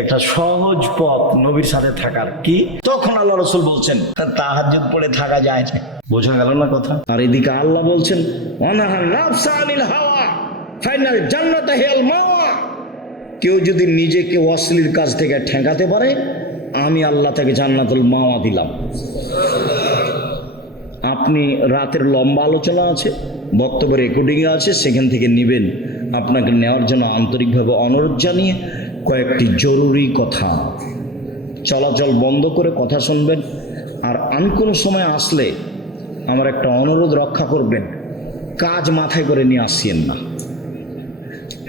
একটা সহজ পথ নবীর সাথে থাকার কি? তখন আল্লাহ রসুল বলছেন তাহাজ্জুদ পড়ে থাকা যায় না। বোঝা গেল না কথা? আর এদিকে আল্লাহ বলছেন ফাইনাল মাওয়া। কেউ যদি নিজেকে অশ্লীল কাজ থেকে ঠেকাতে পারে, আমি আল্লাহ তাকে জান্নাতুল মাওয়া দিলাম। আপনি রাতের লম্বা আলোচনা আছে বক্তব্য রেকর্ডিংয়ে আছে, সেখান থেকে নেবেন। আপনাকে নেওয়ার জন্য আন্তরিকভাবে অনুরোধ জানিয়ে কয়েকটি জরুরি কথা। চলাচল বন্ধ করে কথা শুনবেন, আর আমি কোনো সময় আসলে আমার একটা অনুরোধ রক্ষা করবেন, কাজ মাথায় করে নিয়ে আসছেন না।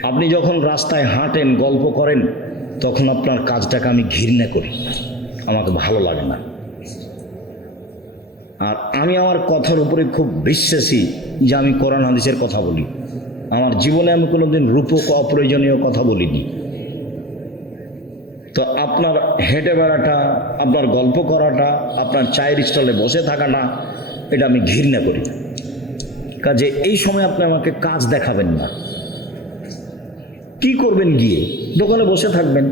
আপনি যখন রাস্তায় হাঁটেন, গল্প করেন, তখন আপনার কাজটাকে আমি ঘৃণা করি। আমাকে ভালো লাগে না। আর আমি আমার কথার উপরে খুব বিশ্বাসী যে আমি কোরআন হাদিসের কথা বলি। আমার জীবনে আমি কোনোদিন রূপক, অপ্রয়োজনীয় কথা বলিনি। তো আপনার হেঁটে বেড়াটা, আপনার গল্প করাটা, আপনার চায়ের স্টলে বসে থাকাটা, এটা আমি ঘৃণা করি। কাজে এই সময় আপনি আমাকে কাজ দেখাবেন না। কি করবেন গিয়ে? দোকানে বসে থাকবেন,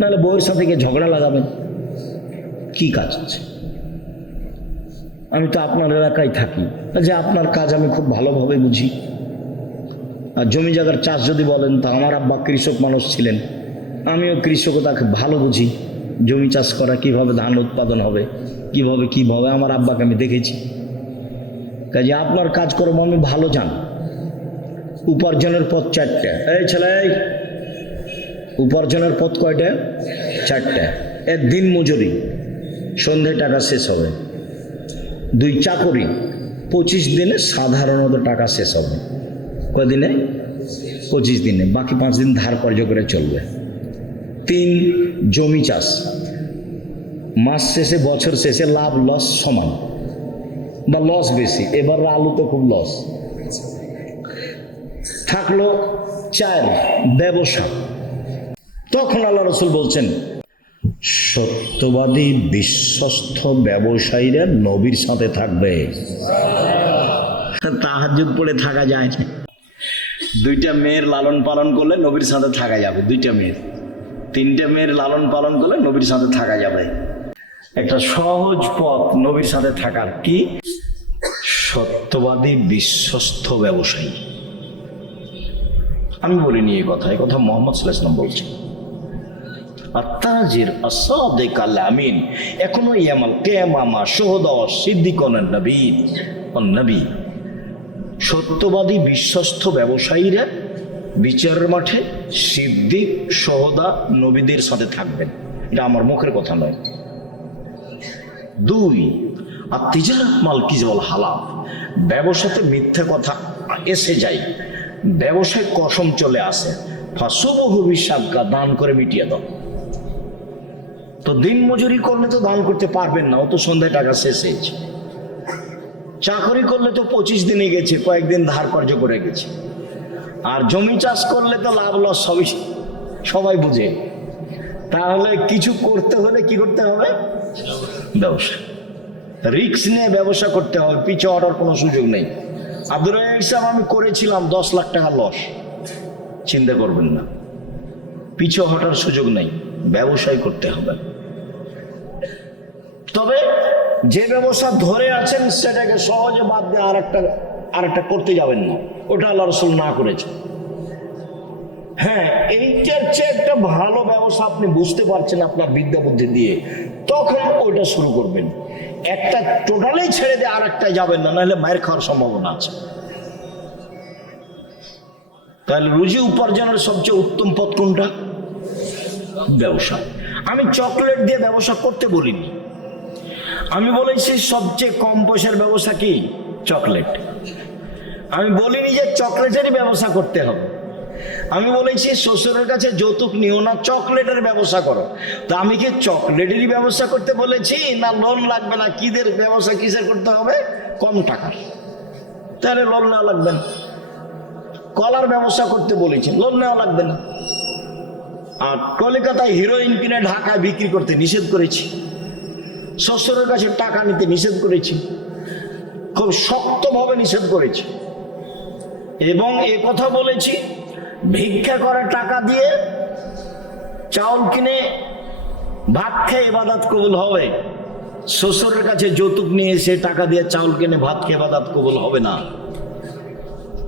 নাহলে বউয়ের সাথে গিয়ে ঝগড়া লাগাবেন। কি কাজ আছে? আমি তো আপনার এলাকায় থাকি। যে আপনার কাজ আমি খুব ভালোভাবে বুঝি। আর জমি জায়গার চাষ যদি বলেন, তা আমার আব্বা কৃষক মানুষ ছিলেন। আমিও কৃষকতাকে ভালো বুঝি, জমি চাষ করা, কীভাবে ধান উৎপাদন হবে, কীভাবে কীভাবে আমার আব্বাকে আমি দেখেছি। কাজে আপনার কাজকর্ম আমি ভালো জান। উপার্জনের পথ চারটে। এই ছেলে উপার্জনের পথ কয়টা? চারটে। এক দিন মজুরি, সন্ধে টাকা শেষ হবে। দুই চাকরি, পঁচিশ দিনে সাধারণত টাকা শেষ হবে। কদিনে পঁচিশ দিনে। বাকি পাঁচ দিন ধার কর্য করে চলবে। তিন জমি চাষ। মাস শেষে, বছর শেষে লাভ, লস সমান বা লস বেশি। এবার আলু তো খুব লস। থাকল চার ব্যবসা। তখন আল্লাহ রসুল বলছেন, সত্যবাদী বিশ্বস্ত ব্যবসায়ীরা নবীর সাথে থাকবে। তাহাজুদ পড়ে থাকা যায় দুইটা মেয়ের লালন পালন করলে নবীর সাথে থাকা যাবে, দুইটা মেয়ের। তিনটা মেয়ের লালন পালন করলে নবীর সাথে থাকা যাবে। একটা সহজ পথ নবীর সাথে থাকার কি? সত্যবাদী, বিশ্বস্ত ব্যবসায়ী। আমি বলিনি এই কথা এই কথা মোহাম্মদ আসাদিক আল আমিন, এখনও নবীন নবী। সত্যবাদী, বিশ্বস্ত ব্যবসায়ীরা বিচারের মাঠে সিদ্দিক সহদা নবীদের সাথে থাকবেন। এটা আমার মুখের কথা নয়। দুই আর তিজারাত মাল কি জল হালাল? ব্যবসাতে মিথ্যা কথা এসে যায়। ব্যবসায় কসম চলে আসে। ফাঁসবহু বিশ্বাসকা দান করে মিটিয়ে দাও। তো দিন মজুরি করলে তো দান করতে পারবেন না, ও তো সন্ধ্যায় টাকা শেষ হয়েছে। চাকরি করলে তো পঁচিশ দিনে গেছে, কয়েকদিন ধার কর্য করে গেছে। আর জমি চাষ করলে তো লাভ লস সবই সবাই বুঝে। তাহলে কিছু করতে হলে কি করতে হবে? ব্যবসা। রিক্স নিয়ে ব্যবসা করতে হবে, পিছু হটার কোনো সুযোগ নেই। আব্দুর রহিম আমি করেছিলাম দশ লাখ টাকা লস। চিন্তা করবেন না। পিছু হটার সুযোগ নেই ব্যবসায় করতে হবে। তবে যে ব্যবসা ধরে আছেন, সেটাকে সহজে বাদ দিয়ে আর একটা আর একটা করতে যাবেন না। ওটা আল্লাহ রসুল না করেছে। হ্যাঁ এইটার চেয়ে একটা ভালো ব্যবসা আপনি বুঝতে পারছেন আপনার বিদ্যা বুদ্ধি দিয়ে। তখন ওইটা শুরু করবেন। একটা টোটালি ছেড়ে দিয়ে আর একটা যাবেন না, নাহলে মায়ের খাওয়ার সম্ভাবনা আছে। তাহলে রুজি উপার্জনের সবচেয়ে উত্তম পথ কোনটা? ব্যবসা। আমি চকলেট দিয়ে ব্যবসা করতে বলিনি। আমি বলেছি সবচেয়ে কম পয়সার ব্যবসা কি? চকলেট। আমি বলিনি যে চকলেটেরই ব্যবসা করতে হবে। আমি বলেছি, শ্বশুরের কাছে যৌতুক নিও না, চকলেটের ব্যবসা করো। তা আমি কি চকলেটেরই ব্যবসা করতে বলেছি, না লোন লাগবে না? কিদের ব্যবসা, কিসের করতে হবে? কম টাকার। তাহলে লোন নেওয়া লাগবে না। কলার ব্যবসা করতে বলেছি লোন নেওয়া লাগবে না। আর কলকাতায় হিরোইন কিনে ঢাকায় বিক্রি করতে নিষেধ করেছি। শ্বশুরের কাছে টাকা নিতে নিষেধ করেছি। খুব শক্তভাবে নিষেধ করেছি। এবং এ কথা বলেছি, ভিক্ষা করে টাকা দিয়ে চাউল কিনে ভাত খেয়ে এবাদাত কবুল হবে। শ্বশুরের কাছে যৌতুক নিয়ে এসে টাকা দিয়ে চাউল কিনে ভাত খেয়ে ইবাদত কবুল হবে না।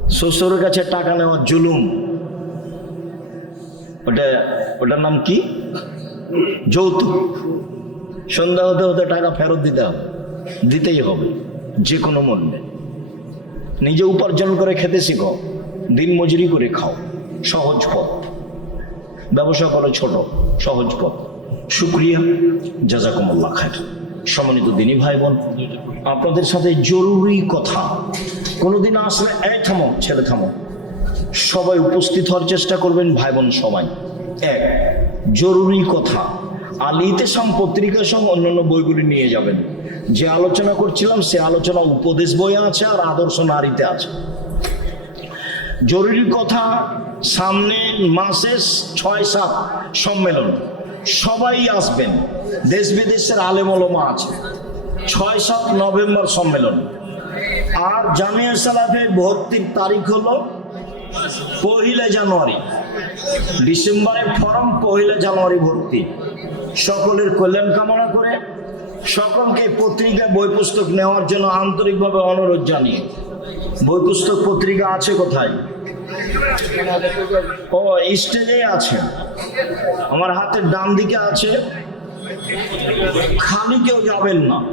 শ্বশুরের কাছে টাকা নেওয়া জুলুম। ওটা, ওটার নাম কি? যৌতুক। সন্ধ্যা হতে হতে টাকা ফেরত দিতে হবে। দিতেই হবে, যে কোনো মূল্যে নিজে উপার্জন করে খেতে শিখো। দিন মজুরি করে খাও। সহজ পথ। ব্যবসা করো ছোট, সহজ পথ। শুক্রিয়া। জাজাকুমুল্লাহ খায় সম্মানিত দিনী ভাই বোন আপনাদের সাথে জরুরি কথা। কোনোদিন আসলে এক থামো ছেলে থামো। সবাই উপস্থিত হওয়ার চেষ্টা করবেন ভাই বোন সবাই। এক, জরুরি কথা। আলিতে পত্রিকা সহ অন্যান্য বইগুলি নিয়ে যাবেন। যে আলোচনা করছিলাম, সে আলোচনা উপদেশ বইয়ে আছে আর আদর্শ নারীতে আছে। জরুরি কথা, সামনে মাসে ছয় সাত সম্মেলন। সবাই আসবেন। দেশ বিদেশের আলেমলমা আছে। ছয় সাত নভেম্বর সম্মেলন। আর জামিয়া সালাফের ভর্তির তারিখ হলো পহিলা জানুয়ারি। ডিসেম্বরের ফরম পহিলা জানুয়ারি ভর্তি। সকলের কল্যাণ কামনা করে সকলকে পত্রিকা বই পুস্তক নেওয়ার জন্য আন্তরিকভাবে অনুরোধ জানিয়ে। বই পুস্তক পত্রিকা আছে কোথায়? ও, স্টেজে আছে। আমার হাতের ডান দিকে আছে। খালি কেউ যাবেন না।